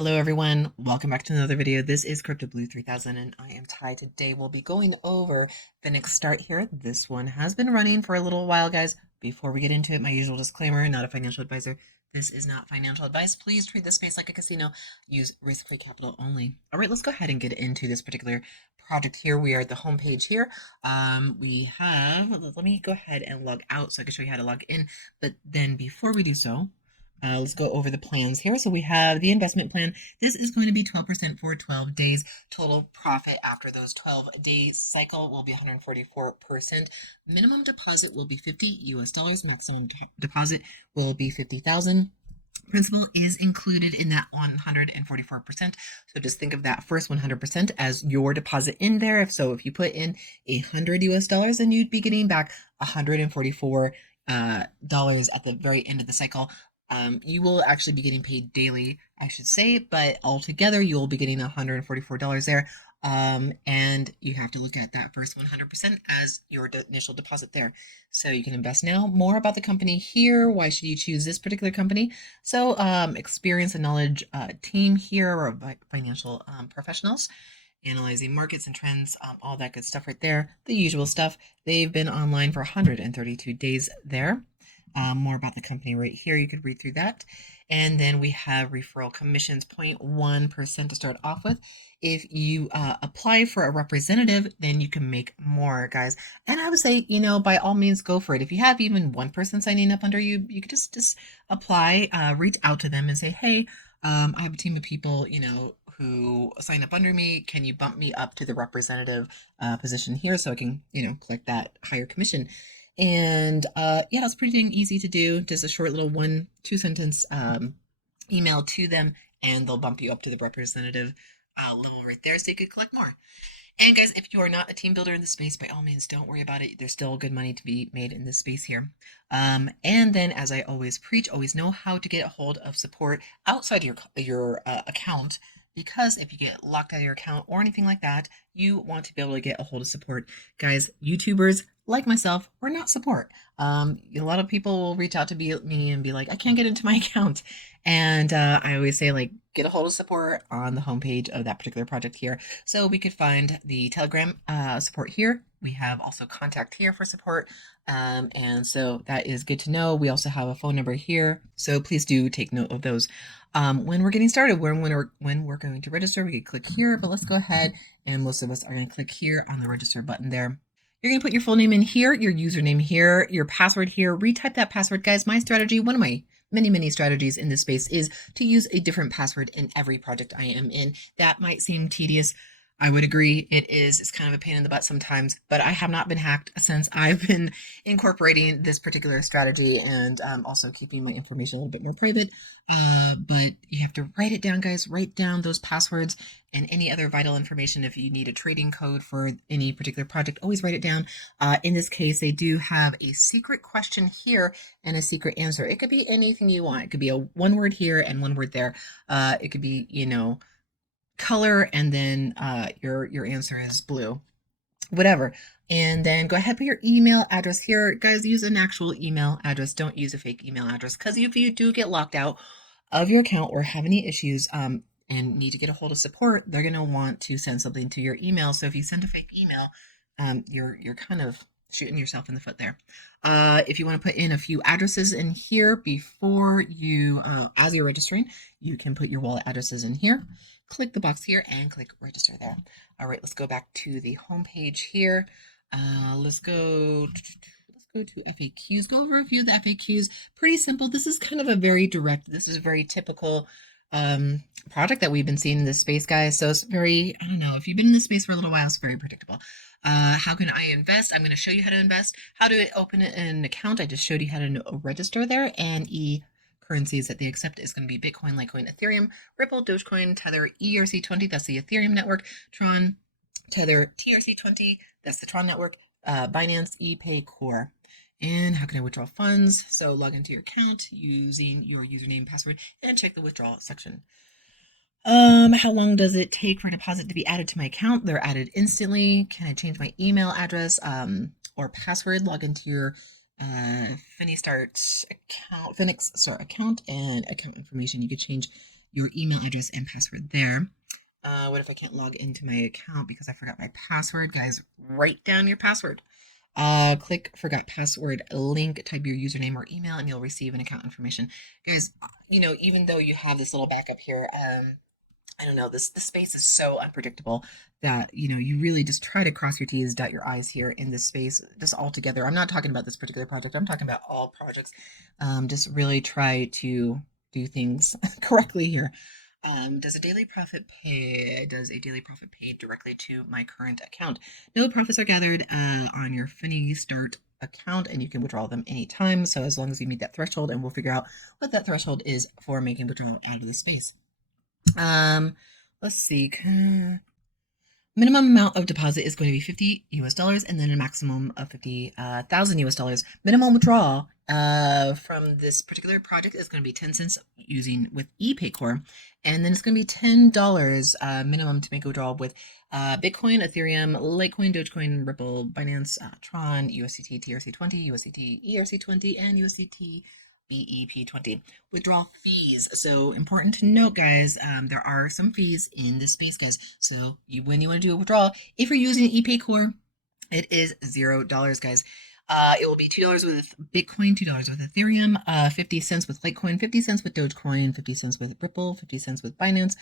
Hello everyone, welcome back to another video. This is Crypto Blue 3000 and I am Ty. Today we'll be going over FenixStart here. This one has been running for a little while, guys. Before we get into it, my usual disclaimer, not a financial advisor. This is not financial advice. Please treat this space like a casino. Use risk-free capital only. All right, let's go ahead and get into this particular project here. We are at the home page here. Let me go ahead and log out so I can show you how to log in. But then before we do so, let's go over the plans here. So we have the investment plan. This is going to be 12% for 12 days. Total profit after those 12-day cycle will be 144%. Minimum deposit will be 50 US dollars. Maximum deposit will be 50,000. Principal is included in that 144%. So just think of that first 100% as your deposit in there. If you put in 100 US dollars, then you'd be getting back 144 dollars at the very end of the cycle. You will actually be getting paid daily, I should say, but altogether you will be getting $144 there. And you have to look at that first 100% as your initial deposit there. So you can invest now. More about the company here. Why should you choose this particular company? So experience and knowledge team here, or financial professionals analyzing markets and trends, all that good stuff right there. The usual stuff. They've been online for 132 days there. More about the company right here. You could read through that. And then we have referral commissions, 0.1% to start off with. If you apply for a representative, then you can make more, guys. And I would say, by all means, go for it. If you have even one person signing up under you, you could just apply, reach out to them and say, hey, I have a team of people, who sign up under me. Can you bump me up to the representative position here so I can, collect that higher commission? And yeah, it's pretty dang easy to do. Just a short little 1-2 sentence email to them, and they'll bump you up to the representative level right there so you could collect more. And guys, if you are not a team builder in the space, by all means, don't worry about it. There's still good money to be made in this space here. And then, as I always preach, always know how to get a hold of support outside your account. Because if you get locked out of your account or anything like that, you want to be able to get a hold of support. Guys, YouTubers like myself, we're not support. A lot of people will reach out to me and be like, I can't get into my account. And I always say, get a hold of support on the homepage of that particular project here. So we could find the Telegram support here. We have also contact here for support. And so that is good to know. We also have a phone number here. So please do take note of those. When we're getting started, when we're going to register, we could click here, but let's go ahead, and most of us are going to click here on the register button there. You're going to put your full name in here, your username here, your password here, retype that password. Guys, my strategy, one of my many strategies in this space, is to use a different password in every project I am in. That might seem tedious. I would agree it is. It's kind of a pain in the butt sometimes, but I have not been hacked since I've been incorporating this particular strategy, and also keeping my information a little bit more private. But you have to write it down, guys. Write down those passwords and any other vital information. If you need a trading code for any particular project, always write it down. In this case, they do have a secret question here and a secret answer. It could be anything you want. It could be a one word here and one word there. It could be, color, and then your answer is blue, whatever. And then go ahead, put your email address here. Guys, use an actual email address. Don't use a fake email address, because if you do get locked out of your account or have any issues and need to get a hold of support, they're going to want to send something to your email. So if you send a fake email, you're kind of shooting yourself in the foot there. If you want to put in a few addresses in here before you, as you're registering, you can put your wallet addresses in here. Click the box here and click register there. All right, let's go back to the home page here. Let's go to FAQs. Go over a few of the FAQs. Pretty simple. This is kind of a very direct, this is a very typical product that we've been seeing in this space, guys. So it's very, I don't know, if you've been in this space for a little while, it's very predictable. How can I invest? I'm going to show you how to invest. How to open an account. I just showed you how to register there. And currencies that they accept is going to be Bitcoin, Litecoin, Ethereum, Ripple, Dogecoin, Tether, ERC20, that's the Ethereum network, Tron, Tether, TRC20, that's the Tron network, Binance, ePay, Core. And how can I withdraw funds? So log into your account using your username and password and check the withdrawal section. How long does it take for a deposit to be added to my account? They're added instantly. Can I change my email address or password? Log into your FenixStart account, and account information. You could change your email address and password there. What if I can't log into my account because I forgot my password? Guys, write down your password. Click forgot password link, type your username or email, and you'll receive an account information. Guys, even though you have this little backup here, I don't know, this space is so unpredictable that, you really just try to cross your T's, dot your I's here in this space, just all together. I'm not talking about this particular project. I'm talking about all projects. Just really try to do things correctly here. Does a daily profit pay directly to my current account? No profits are gathered on your FenixStart account, and you can withdraw them anytime. So as long as you meet that threshold, and we'll figure out what that threshold is for making withdrawal out of the space. Let's see. Minimum amount of deposit is going to be $50 US, and then a maximum of 50,000 US. Minimum withdrawal from this particular project is going to be 10 cents using with ePayCore, and then it's going to be $10 minimum to make a withdrawal with Bitcoin, Ethereum, Litecoin, Dogecoin, Ripple, Binance, Tron, USDT, TRC20, USDT, ERC20, and USDT BEP20. Withdrawal fees. So important to note, guys, there are some fees in this space, guys. So when you want to do a withdrawal, if you're using ePayCore, it is $0, guys. It will be $2 with Bitcoin, $2 with Ethereum, 50 cents with Litecoin, 50 cents with Dogecoin, 50 cents with Ripple, 50 cents with Binance,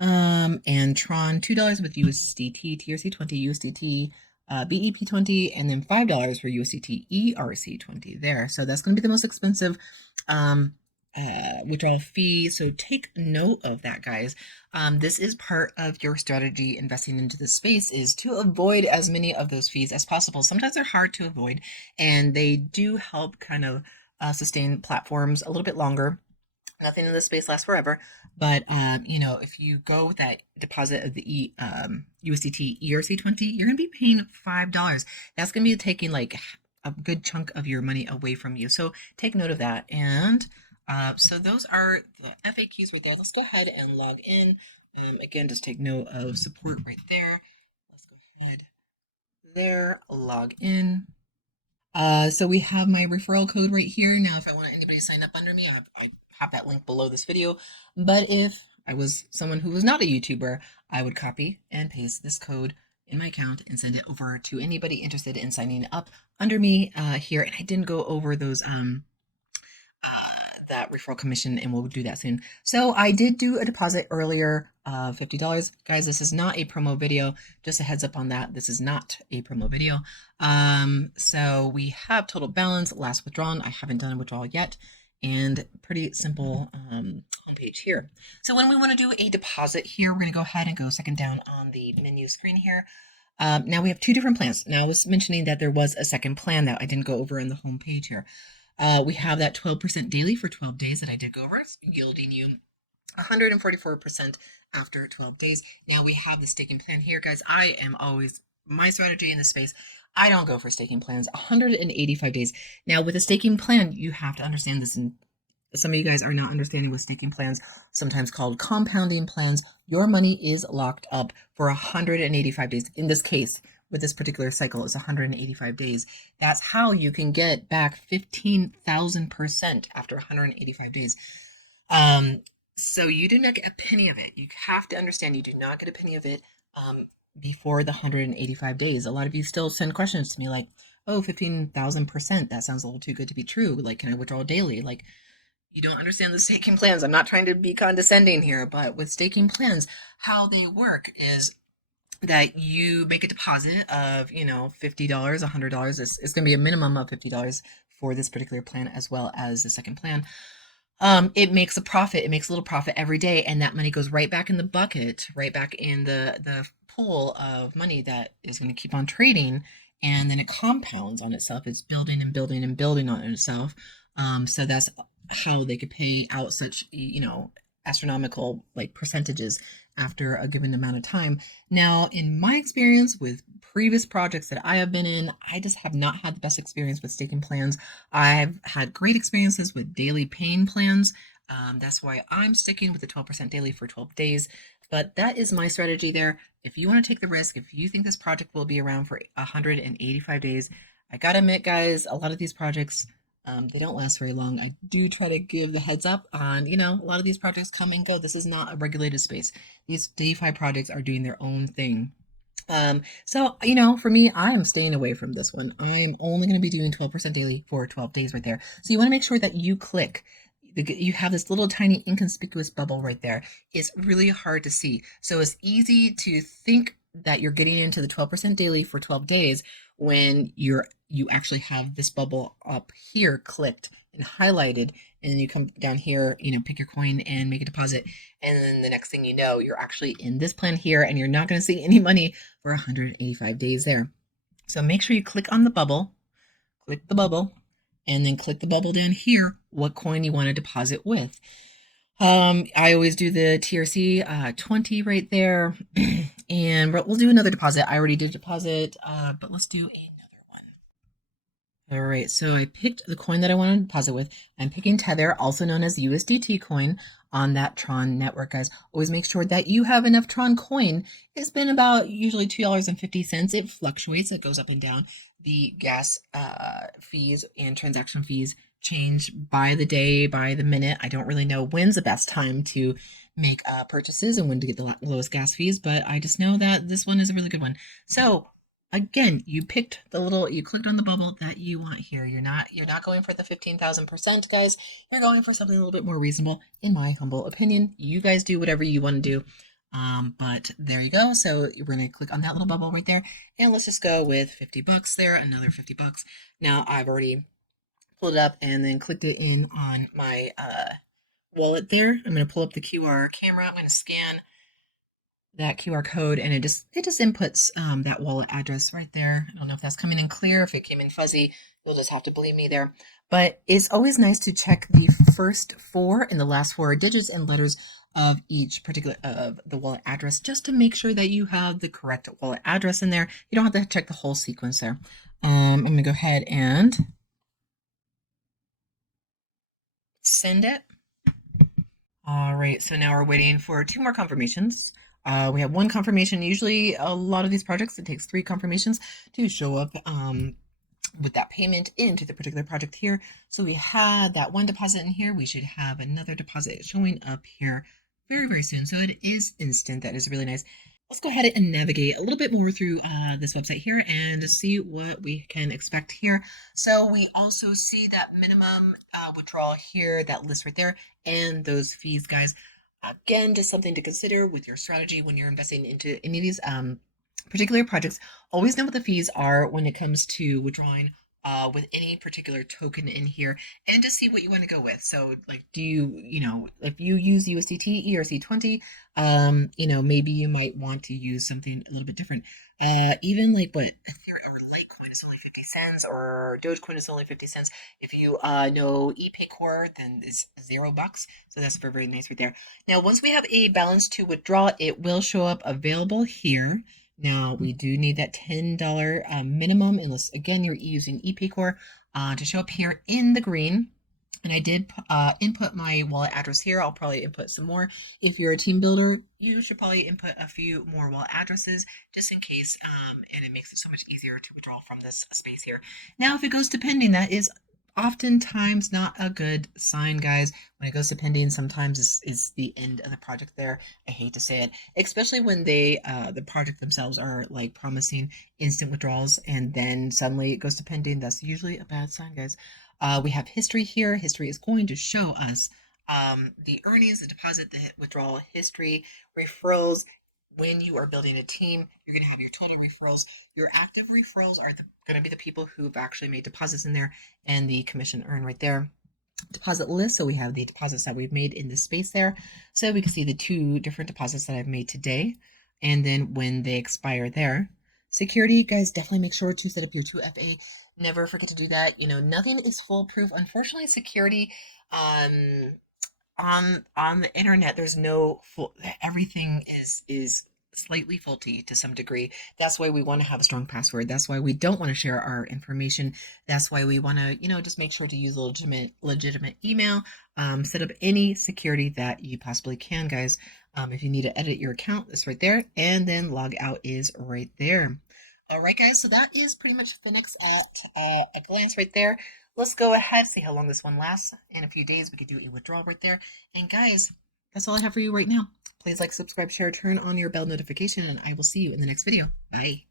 and Tron, $2 with USDT, TRC20, USDT, BEP20, and then $5 for USDT ERC20 there. So that's going to be the most expensive withdrawal fee. So take note of that, guys. This is part of your strategy investing into this space, is to avoid as many of those fees as possible. Sometimes they're hard to avoid, and they do help kind of sustain platforms a little bit longer. Nothing in this space lasts forever, but if you go with that deposit of the USDT ERC20, you're gonna be paying $5. That's gonna be taking like a good chunk of your money away from you. So take note of that. And so those are the FAQs right there. Let's go ahead and log in. Again, just take note of support right there. Let's go ahead there, log in. So we have my referral code right here. Now, if I want anybody to sign up under me, I have that link below this video. But if I was someone who was not a YouTuber, I would copy and paste this code in my account and send it over to anybody interested in signing up under me here. And I didn't go over those that referral commission, and we'll do that soon. So I did do a deposit earlier of $50. Guys, this is not a promo video. Just a heads up on that. This is not a promo video. So we have total balance, last withdrawn. I haven't done a withdrawal yet, and pretty simple homepage here. So when we want to do a deposit here, we're going to go ahead and go second down on the menu screen here. Now we have two different plans. Now I was mentioning that there was a second plan that I didn't go over in the home page here. We have that 12% daily for 12 days that I did go over, yielding you 144% after 12 days. Now we have the staking plan here, guys. I am always, my strategy in this space, I don't go for staking plans, 185 days. Now with a staking plan, you have to understand this, and some of you guys are not understanding with staking plans, sometimes called compounding plans. Your money is locked up for 185 days. In this case, with this particular cycle, is 185 days. That's how you can get back 15,000% after 185 days. So you do not get a penny of it. You have to understand, you do not get a penny of it before the 185 days. A lot of you still send questions to me like, oh, 15,000%, that sounds a little too good to be true. Like, can I withdraw daily? Like, you don't understand the staking plans. I'm not trying to be condescending here, but with staking plans, how they work is that you make a deposit of, $50, $100. It's going to be a minimum of $50 for this particular plan, as well as the second plan. It makes a profit. It makes a little profit every day, and that money goes right back in the bucket, right back in the pool of money that is going to keep on trading, and then it compounds on itself. It's building and building and building on itself. So that's how they could pay out such, astronomical like percentages after a given amount of time. Now, in my experience with previous projects that I have been in, I just have not had the best experience with staking plans. I've had great experiences with daily paying plans. That's why I'm sticking with the 12% daily for 12 days. But that is my strategy there. If you want to take the risk, if you think this project will be around for 185 days, I gotta admit, guys, a lot of these projects, They don't last very long. I do try to give the heads up on, a lot of these projects come and go. This is not a regulated space. These DeFi projects are doing their own thing. So, for me, I am staying away from this one. I am only going to be doing 12% daily for 12 days right there. So you want to make sure that you click. You have this little tiny inconspicuous bubble right there. It's really hard to see. So it's easy to think that you're getting into the 12% daily for 12 days when you actually have this bubble up here clicked and highlighted, and then you come down here, pick your coin and make a deposit, and then the next thing you know, you're actually in this plan here, and you're not going to see any money for 185 days there. So make sure you click on the bubble, and then click the bubble down here, what coin you want to deposit with. I always do the TRC 20 right there, and we'll do another deposit. I already did deposit, but let's do another one. All right, so I picked the coin that I want to deposit with. I'm picking Tether, also known as USDT coin, on that Tron network, guys. Always make sure that you have enough Tron coin. It's been about usually $2.50. It fluctuates, it goes up and down. The gas fees and transaction fees change by the day, by the minute. I don't really know when's the best time to make purchases and when to get the lowest gas fees, but I just know that this one is a really good one. So again, you clicked on the bubble that you want here. You're not going for the 15,000%, guys. You're going for something a little bit more reasonable, in my humble opinion. You guys do whatever you want to do. But there you go. So we're going to click on that little bubble right there. And let's just go with $50 there, another $50. Now I've already pulled it up and then clicked it in on my wallet there. I'm going to pull up the QR camera. I'm going to scan that QR code, and it just inputs that wallet address right there. I don't know if that's coming in clear. If it came in fuzzy, you'll just have to believe me there. But it's always nice to check the first 4 and the last 4 digits and letters of each particular of the wallet address, just to make sure that you have the correct wallet address in there. You don't have to check the whole sequence there. I'm going to go ahead and send it. All right, so now we're waiting for 2 more confirmations. We have 1 confirmation. Usually a lot of these projects, it takes 3 confirmations to show up with that payment into the particular project here. So we had that 1 deposit in here. We should have another deposit showing up here very, very soon. So it is instant. That is really nice. Let's go ahead and navigate a little bit more through this website here and see what we can expect here. So we also see that minimum withdrawal here, that list right there, and those fees, guys. Again, just something to consider with your strategy when you're investing into any of these particular projects. Always know what the fees are when it comes to withdrawing with any particular token in here, and just see what you want to go with. So like, do if you use USDT ERC20, maybe you might want to use something a little bit different. Even like what Ethereum or Litecoin is only 50 cents, or Dogecoin is only 50 cents. If you know ePayCore, then it's $0. So that's very, very nice right there. Now, once we have a balance to withdraw, it will show up available here. Now, we do need that $10 minimum, unless, again, you're using ePayCore to show up here in the green. And I did input my wallet address here. I'll probably input some more. If you're a team builder, you should probably input a few more wallet addresses just in case, and it makes it so much easier to withdraw from this space here. Now, if it goes to pending, that is oftentimes not a good sign, guys. When it goes to pending, sometimes is the end of the project there. I hate to say it, especially when the project themselves are like promising instant withdrawals and then suddenly it goes to pending. That's usually a bad sign, guys. We have history here. History is going to show us the earnings, the deposit, the withdrawal history, referrals. When you are building a team, you're going to have your total referrals. Your active referrals are going to be the people who've actually made deposits in there, and the commission earned right there. Deposit list. So we have the deposits that we've made in this space there. So we can see the 2 different deposits that I've made today, and then when they expire there. Security, guys, definitely make sure to set up your 2FA. Never forget to do that. Nothing is foolproof. Unfortunately, security on the internet, there's no everything is slightly faulty to some degree. That's why we want to have a strong password. That's why we don't want to share our information. That's why we want to, just make sure to use a legitimate email. Set up any security that you possibly can, guys. If you need to edit your account, it's right there, and then log out is right there. All right, guys, so that is pretty much Phoenix at a glance right there. let's go ahead, see how long this one lasts. In a few days, we could do a withdrawal right there. And guys, that's all I have for you right now. Please like, subscribe, share, turn on your bell notification, and I will see you in the next video. Bye.